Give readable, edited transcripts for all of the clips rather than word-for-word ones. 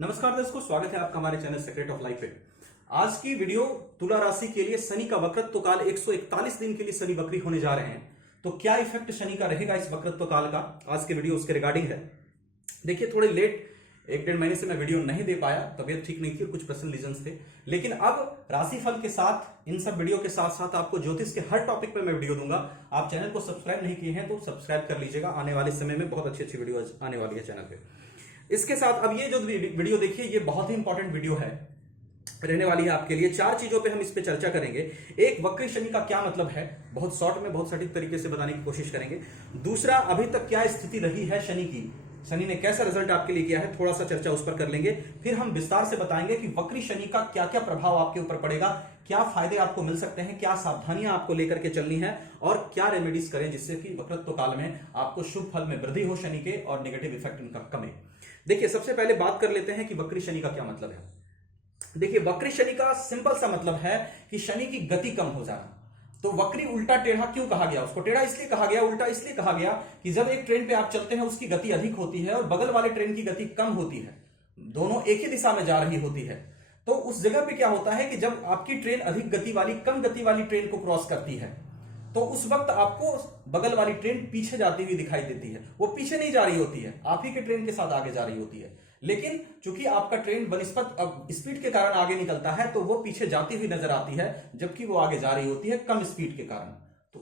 नमस्कार दोस्तों, स्वागत है आपका हमारे चैनल सीक्रेट ऑफ लाइफ पे। आज की वीडियो तुला राशि के लिए शनि का वक्रत्व काल 141 दिन के लिए शनि वक्री होने जा रहे हैं। तो क्या इफेक्ट शनि का रहेगा इस वक्रत्व काल का, आज की वीडियो उसके रिगार्डिंग है। देखिए, थोड़े लेट 1-1.5 महीने से मैं वीडियो नहीं दे पाया, तबियत ठीक नहीं थी और कुछ पर्सनल रीजंस थे। लेकिन अब राशिफल के साथ, इन सब वीडियो के साथ साथ आपको ज्योतिष के हर टॉपिक पे मैं वीडियो दूंगा। आप चैनल को सब्सक्राइब नहीं किए हैं तो सब्सक्राइब कर लीजिएगा, आने वाले समय में बहुत अच्छी अच्छी वीडियो आने वाली है चैनल पे। इसके साथ अब ये जो वीडियो देखिए, ये बहुत ही इंपॉर्टेंट वीडियो है, रहने वाली है आपके लिए। 4 चीजों पे हम इस पे चर्चा करेंगे। एक, वक्री शनि का क्या मतलब है, बहुत शॉर्ट में बहुत सटीक तरीके से बताने की कोशिश करेंगे। दूसरा, अभी तक क्या स्थिति रही है शनि की, शनि ने कैसा रिजल्ट आपके लिए किया है, थोड़ा सा चर्चा उस पर कर लेंगे। फिर हम विस्तार से बताएंगे कि वक्री शनि का क्या क्या प्रभाव आपके ऊपर पड़ेगा, क्या फायदे आपको मिल सकते हैं, क्या सावधानियां आपको लेकर के चलनी है और क्या रेमेडीज करें जिससे कि वक्रत्व काल में आपको शुभ फल में वृद्धि हो शनि के और नेगेटिव इफेक्ट इनका कमे। देखिए, सबसे पहले बात कर लेते हैं कि वक्री शनि का क्या मतलब है। देखिए, वक्री शनि का सिंपल सा मतलब है कि शनि की गति कम हो जाना। तो वक्री उल्टा टेढ़ा क्यों कहा गया, उसको टेढ़ा इसलिए कहा गया, उल्टा इसलिए कहा गया कि जब एक ट्रेन पे आप चलते हैं उसकी गति अधिक होती है और बगल वाले ट्रेन की गति कम होती है, दोनों एक ही दिशा में जा रही होती है। तो उस जगह पे क्या होता है कि जब आपकी ट्रेन अधिक गति वाली, कम गति वाली ट्रेन को क्रॉस करती है तो उस वक्त आपको बगल वाली ट्रेन पीछे जाती हुई दिखाई देती है। वो पीछे नहीं जा रही होती है, आप ही के ट्रेन के साथ आगे जा रही होती है। लेकिन चूंकि आपका ट्रेन बनिस्पत अब स्पीड के कारण आगे निकलता है तो वो पीछे जाती हुई नजर आती है, जबकि वो आगे जा रही होती है कम स्पीड के कारण। तो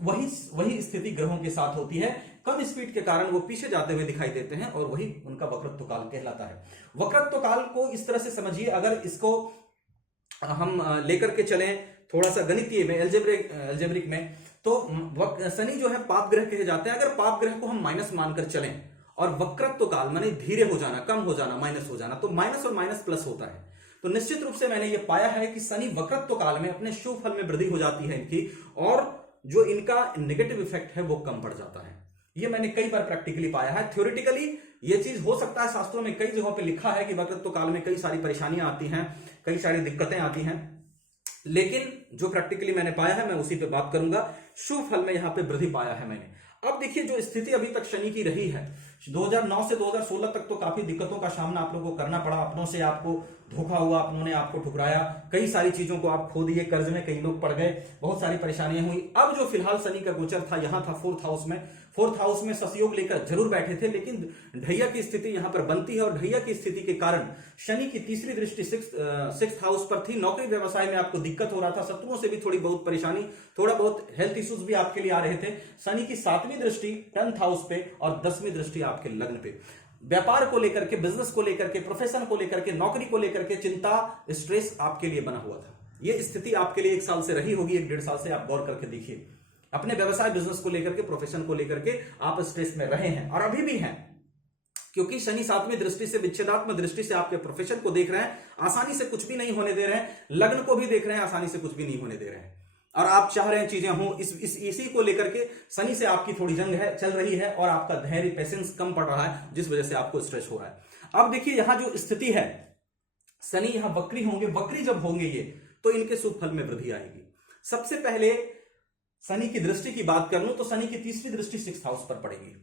वही स्थिति ग्रहों के साथ होती है, कम स्पीड के कारण वो पीछे जाते हुए दिखाई देते हैं और वही उनका वक्रत्व काल कहलाता है। वक्रत्व काल को इस तरह से समझिए, अगर इसको हम लेकर के चलें थोड़ा सा गणितीय में, एल्जेब्रिक में, तो शनि जो है पाप ग्रह कहे जाते हैं। अगर पाप ग्रह को हम माइनस मानकर चलें और वक्रत्व काल माने धीरे हो जाना, कम हो जाना, माइनस हो जाना, तो माइनस और माइनस प्लस होता है। तो निश्चित रूप से मैंने ये पाया है कि शनि वक्रत्व काल में अपने शुभ फल में वृद्धि हो जाती है इनकी, और जो इनका नेगेटिव इफेक्ट है वो कम पड़ जाता है। ये मैंने कई बार प्रैक्टिकली पाया है। थ्योरेटिकली ये चीज हो सकता है, शास्त्रों में कई जगहों पर लिखा है कि वक्रत्व काल में कई सारी परेशानियां आती हैं, कई सारी दिक्कतें आती हैं, लेकिन जो प्रैक्टिकली मैंने पाया है मैं उसी पे बात करूंगा। शुभ फल में यहां पे वृद्धि पाया है मैंने। अब देखिए, जो स्थिति अभी तक शनि की रही है, 2009 से 2016 तक तो काफी दिक्कतों का सामना आप लोगों को करना पड़ा। अपनों से आपको धोखा हुआ, अपनों ने आपको ठुकराया, कई सारी चीजों को आप खो दिए, कर्ज में कई लोग पड़ गए, बहुत सारी परेशानियां हुई। अब जो फिलहाल शनि का गोचर था, यहां था 4th हाउस में ससयोग लेकर जरूर बैठे थे, लेकिन ढैया की स्थिति यहां पर बनती है और ढैया की स्थिति के कारण शनि की तीसरी दृष्टि 6th हाउस पर थी। नौकरी व्यवसाय में आपको दिक्कत हो रहा था, शत्रुओं से भी थोड़ी बहुत परेशानी, थोड़ा बहुत हेल्थ इश्यूज भी आपके लिए आ रहे थे। शनि की 7वीं दृष्टि 10th हाउस पे और 10वीं दृष्टि आपके लग्न पे, व्यापार को लेकर के, बिजनेस को लेकर के, प्रोफेशन को लेकर के, नौकरी को लेकर के चिंता, स्ट्रेस आपके लिए बना हुआ था। यह स्थिति आपके लिए 1 साल से रही होगी, 1-1.5 साल से। आप गौर करके देखिए, अपने व्यवसाय, बिजनेस को लेकर के, प्रोफेशन को लेकर के आप स्ट्रेस में रहे हैं और अभी भी हैं, क्योंकि शनि 7वीं दृष्टि से, विच्छेदात्मक दृष्टि से आपके प्रोफेशन को देख रहे हैं, आसानी से कुछ भी नहीं होने दे रहे हैं। लग्न को भी देख रहे हैं, आसानी से कुछ भी नहीं होने दे रहे हैं, और आप चाह रहे हैं चीजें हों। इसी को लेकर के शनि से आपकी थोड़ी जंग है, चल रही है, और आपका धैर्य, पेशेंस कम पड़ रहा है, जिस वजह से आपको स्ट्रेस हो रहा है। अब देखिए, यहां जो स्थिति है, शनि यहां वक्री होंगे। वक्री जब होंगे ये, तो इनके शुभ फल में वृद्धि आएगी। सबसे पहले शनि की दृष्टि की बात कर लूं तो शनि की तीसरी दृष्टि 6th हाउस पर पड़ेगी।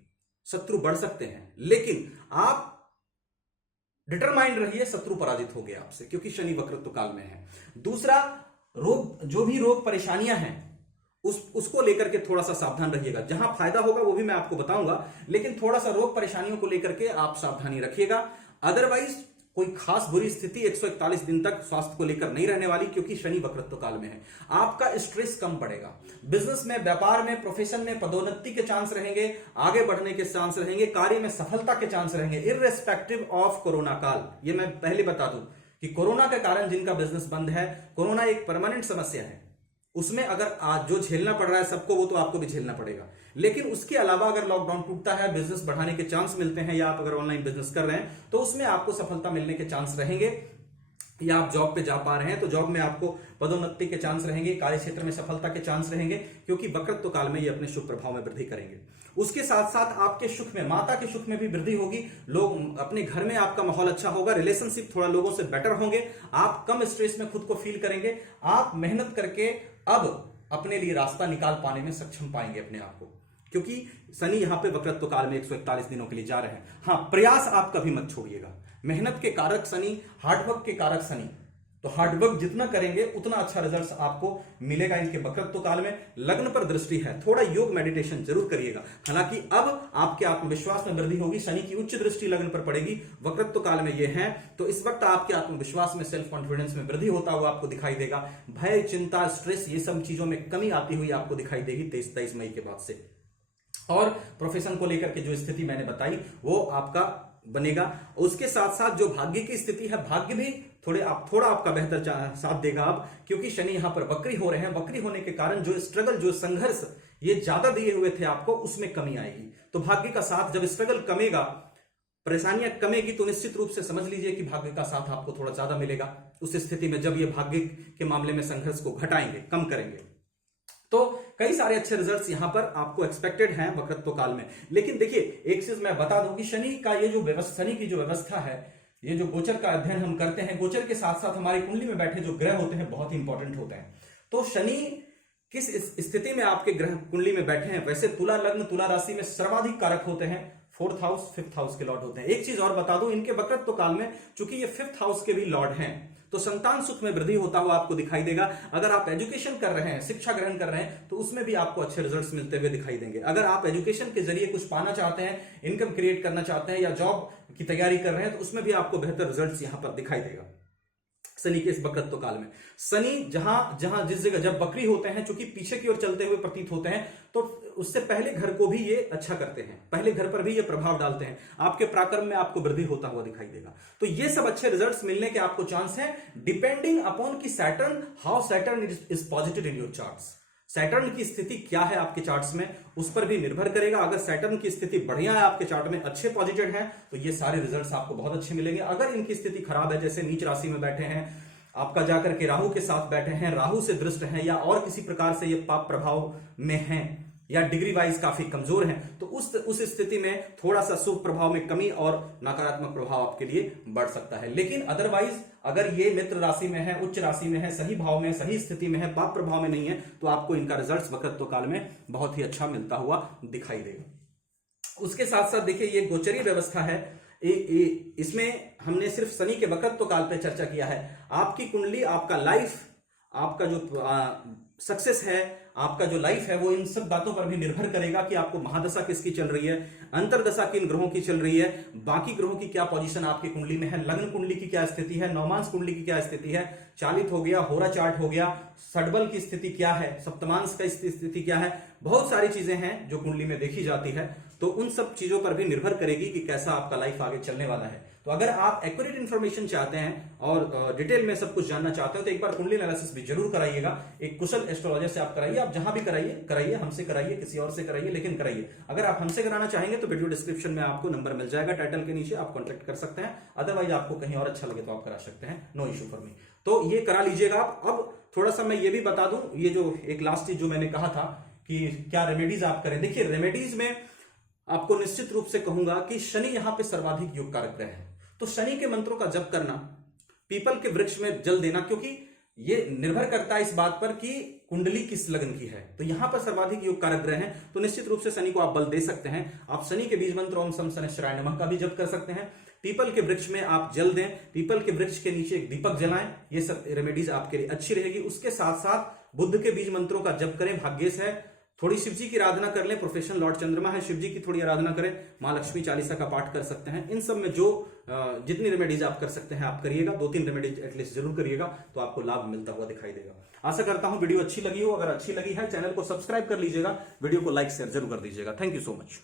शत्रु बढ़ सकते हैं, लेकिन आप डिटरमाइंड रहिए, शत्रु पराजित हो गया आपसे, क्योंकि शनि वक्रत्व काल में है। दूसरा, रोग, जो भी रोग परेशानियां हैं उसको लेकर के थोड़ा सा सावधान रहिएगा। जहां फायदा होगा वो भी मैं आपको बताऊंगा, लेकिन थोड़ा सा रोग परेशानियों को लेकर के आप सावधानी रखिएगा। अदरवाइज कोई खास बुरी स्थिति 141 दिन तक स्वास्थ्य को लेकर नहीं रहने वाली, क्योंकि शनि वक्रत्व काल में है। आपका स्ट्रेस कम पड़ेगा। बिजनेस में, व्यापार में, प्रोफेशन में पदोन्नति के चांस रहेंगे, आगे बढ़ने के चांस रहेंगे, कार्य में सफलता के चांस रहेंगे, इररेस्पेक्टिव ऑफ कोरोना काल। ये मैं पहले बता दूं कि कोरोना के कारण जिनका बिजनेस बंद है, कोरोना एक परमानेंट समस्या है, उसमें अगर आज जो झेलना पड़ रहा है सबको, वो तो आपको भी झेलना पड़ेगा। लेकिन उसके अलावा अगर लॉकडाउन टूटता है, बिजनेस बढ़ाने के चांस मिलते हैं, या आप अगर ऑनलाइन बिजनेस कर रहे हैं तो उसमें आपको सफलता मिलने के चांस रहेंगे, या आप जॉब पे जा पा रहे हैं तो जॉब में आपको पदोन्नति के चांस रहेंगे, कार्य क्षेत्र में सफलता के चांस रहेंगे, क्योंकि वक्रत्व काल में ये अपने शुभ प्रभाव में वृद्धि करेंगे। उसके साथ साथ आपके सुख में, माता के सुख में भी वृद्धि होगी। लोग, अपने घर में आपका माहौल अच्छा होगा, रिलेशनशिप थोड़ा लोगों से बेटर होंगे, आप कम स्ट्रेस में खुद को फील करेंगे, आप मेहनत करके अब अपने लिए रास्ता निकाल पाने में सक्षम पाएंगे अपने आप को, क्योंकि शनि यहां पे वक्रत्व काल में 141 दिनों के लिए जा रहे हैं। हाँ, प्रयास आप कभी मत छोड़िएगा। मेहनत के कारक शनि, हार्डवर्क के कारक शनि, तो हार्डवर्क जितना करेंगे उतना अच्छा रिजल्ट आपको मिलेगा इनके वक्रत्व काल में। लग्न पर दृष्टि है, थोड़ा योग मेडिटेशन जरूर करिएगा। हालांकि अब आपके आत्मविश्वास में वृद्धि होगी, शनि की उच्च दृष्टि लग्न पर पड़ेगी, वक्रत्व काल में ये है, तो इस वक्त आपके आत्मविश्वास में, सेल्फ कॉन्फिडेंस में वृद्धि होता हुआ आपको दिखाई देगा। भय, चिंता, स्ट्रेस, ये सब चीजों में कमी आती हुई आपको दिखाई देगी 23 मई के बाद से। और प्रोफेशन को लेकर के जो स्थिति मैंने बताई वो आपका बनेगा। उसके साथ साथ जो भाग्य की स्थिति है, भाग्य भी थोड़ा आपका बेहतर साथ देगा अब, क्योंकि शनि यहां पर वक्री हो रहे हैं। वक्री होने के कारण जो स्ट्रगल, जो संघर्ष ये ज्यादा दिए हुए थे आपको, उसमें कमी आएगी। तो भाग्य का साथ, जब स्ट्रगल कमेगा, परेशानियां कमेगी, तो निश्चित रूप से समझ लीजिए कि भाग्य का साथ आपको थोड़ा ज्यादा मिलेगा उस स्थिति में, जब ये भाग्य के मामले में संघर्ष को घटाएंगे, कम करेंगे। तो कई सारे अच्छे रिजल्ट्स यहां पर आपको एक्सपेक्टेड हैं वक्रत्व काल में। लेकिन देखिए, एक चीज मैं बता दूं कि शनि का ये जो शनि की जो व्यवस्था है, ये जो गोचर का अध्ययन हम करते हैं, गोचर के साथ साथ हमारी कुंडली में बैठे जो ग्रह होते हैं बहुत ही इंपॉर्टेंट होते हैं। तो शनि किस स्थिति में आपके ग्रह कुंडली में बैठे हैं, वैसे तुला लग्न, तुला राशि में सर्वाधिक कारक होते हैं, 4th हाउस, 5th हाउस के लॉर्ड होते हैं। एक चीज और बता दूं, इनके वक्रत्व काल में चूंकि ये 5th हाउस के भी लॉर्ड हैं, तो संतान सुख में वृद्धि होता हुआ आपको दिखाई देगा। अगर आप एजुकेशन कर रहे हैं, शिक्षा ग्रहण कर रहे हैं, तो उसमें भी आपको अच्छे रिजल्ट्स मिलते हुए दिखाई देंगे। अगर आप एजुकेशन के जरिए कुछ पाना चाहते हैं, इनकम क्रिएट करना चाहते हैं, या जॉब की तैयारी कर रहे हैं, तो उसमें भी आपको बेहतर रिजल्ट्स यहां पर दिखाई देगा शनि के इस वक्रत्व काल में। शनि जहां जिस जगह जब वक्री होते हैं, चूंकि पीछे की ओर चलते हुए प्रतीत होते हैं, तो उससे पहले घर को भी ये अच्छा करते हैं, पहले घर पर भी ये प्रभाव डालते हैं, आपके पराक्रम में आपको वृद्धि होता हुआ दिखाई देगा। तो ये सब अच्छे रिजल्ट्स मिलने के आपको चांस है, डिपेंडिंग अपॉन की Saturn, how Saturn is positive in your charts. Saturn की स्थिति क्या है आपके चार्ट्स में, उस पर भी निर्भर करेगा। अगर सैटर्न की स्थिति बढ़िया है आपके चार्ट में, अच्छे पॉजिटिव है, तो ये सारे रिजल्ट्स आपको बहुत अच्छे मिलेंगे। अगर इनकी स्थिति खराब है, जैसे नीच राशि में बैठे हैं, आपका जाकर के राहु के साथ बैठे हैं, राहु से दृष्ट हैं, या और किसी प्रकार से ये पाप प्रभाव में हैं, या डिग्री वाइज काफी कमजोर हैं, तो उस स्थिति में थोड़ा सा शुभ प्रभाव में कमी और नकारात्मक प्रभाव आपके लिए बढ़ सकता है। लेकिन अदरवाइज अगर ये मित्र राशि में है, उच्च राशि में है, सही भाव में, सही स्थिति में है, पाप प्रभाव में नहीं है, तो आपको इनका रिजल्ट वक्रत्व काल में बहुत ही अच्छा मिलता हुआ दिखाई देगा। उसके साथ साथ देखिए, ये गोचरीय व्यवस्था है, इसमें हमने सिर्फ शनि के वक्रत्व काल पे चर्चा किया है। आपकी कुंडली, आपका लाइफ, आपका जो सक्सेस है, आपका जो लाइफ है, वो इन सब बातों पर भी निर्भर करेगा कि आपको महादशा किसकी चल रही है, अंतरदशा किन ग्रहों की चल रही है, बाकी ग्रहों की क्या पोजीशन आपकी कुंडली में है, लग्न कुंडली की क्या स्थिति है, नवमांश कुंडली की क्या स्थिति है, चालित हो गया, होरा चार्ट हो गया, षडबल की स्थिति क्या है, सप्तमांश का स्थिति क्या है, बहुत सारी चीजें हैं जो कुंडली में देखी जाती है। तो उन सब चीजों पर भी निर्भर करेगी कि कैसा आपका लाइफ आगे चलने वाला है। तो अगर आप एक्यूरेट इंफॉर्मेशन चाहते हैं और डिटेल में सब कुछ जानना चाहते हो, तो एक बार कुंडली एनालिसिस भी जरूर कराइएगा। एक कुशल एस्ट्रोलॉजर से आप कराइए, आप जहां भी कराइए, हमसे कराइए, किसी और से कराइए, लेकिन कराइए। अगर आप हमसे कराना चाहेंगे तो वीडियो डिस्क्रिप्शन में आपको नंबर मिल जाएगा, टाइटल के नीचे, आप कॉन्टेक्ट कर सकते हैं। अदरवाइज आपको कहीं और अच्छा लगे तो आप करा सकते हैं, नो इश्यू फॉर मी। तो ये करा लीजिएगा आप। अब थोड़ा सा मैं ये भी बता दूं, ये जो एक लास्ट चीज जो मैंने कहा था कि क्या रेमेडीज आप करें। देखिए, रेमेडीज में आपको निश्चित रूप से कहूंगा कि शनि यहां पे सर्वाधिक योग कारक ग्रह है, तो शनि के मंत्रों का जप करना, पीपल के वृक्ष में जल देना, क्योंकि ये निर्भर करता है इस बात पर कि कुंडली किस लग्न की है। तो यहां पर सर्वाधिक योग कारक ग्रह हैं, तो निश्चित रूप से शनि को आप बल दे सकते हैं। आप शनि के बीज मंत्र ओम शम शनैश्चराय नमः का भी जप कर सकते हैं। पीपल के वृक्ष में आप जल दें, पीपल के वृक्ष के नीचे एक दीपक जलाएं, ये सब रेमेडीज आपके लिए अच्छी रहेगी। उसके साथ साथ बुद्ध के बीज मंत्रों का जप करें, भाग्येश है। थोड़ी शिव जी की आराधना कर लें, प्रोफेशन लॉर्ड चंद्रमा है, शिव जी की थोड़ी आराधना करें, मां लक्ष्मी चालीसा का पाठ कर सकते हैं। इन सब में जो जितनी रेमेडीज आप कर सकते हैं आप करिएगा, 2-3 रेमेडीज एटलीस्ट जरूर करिएगा, तो आपको लाभ मिलता हुआ दिखाई देगा। आशा करता हूं वीडियो अच्छी लगी हो। अगर अच्छी लगी है, चैनल को सब्सक्राइब कर लीजिएगा, वीडियो को लाइक शेयर जरूर कर दीजिएगा। Thank you so much.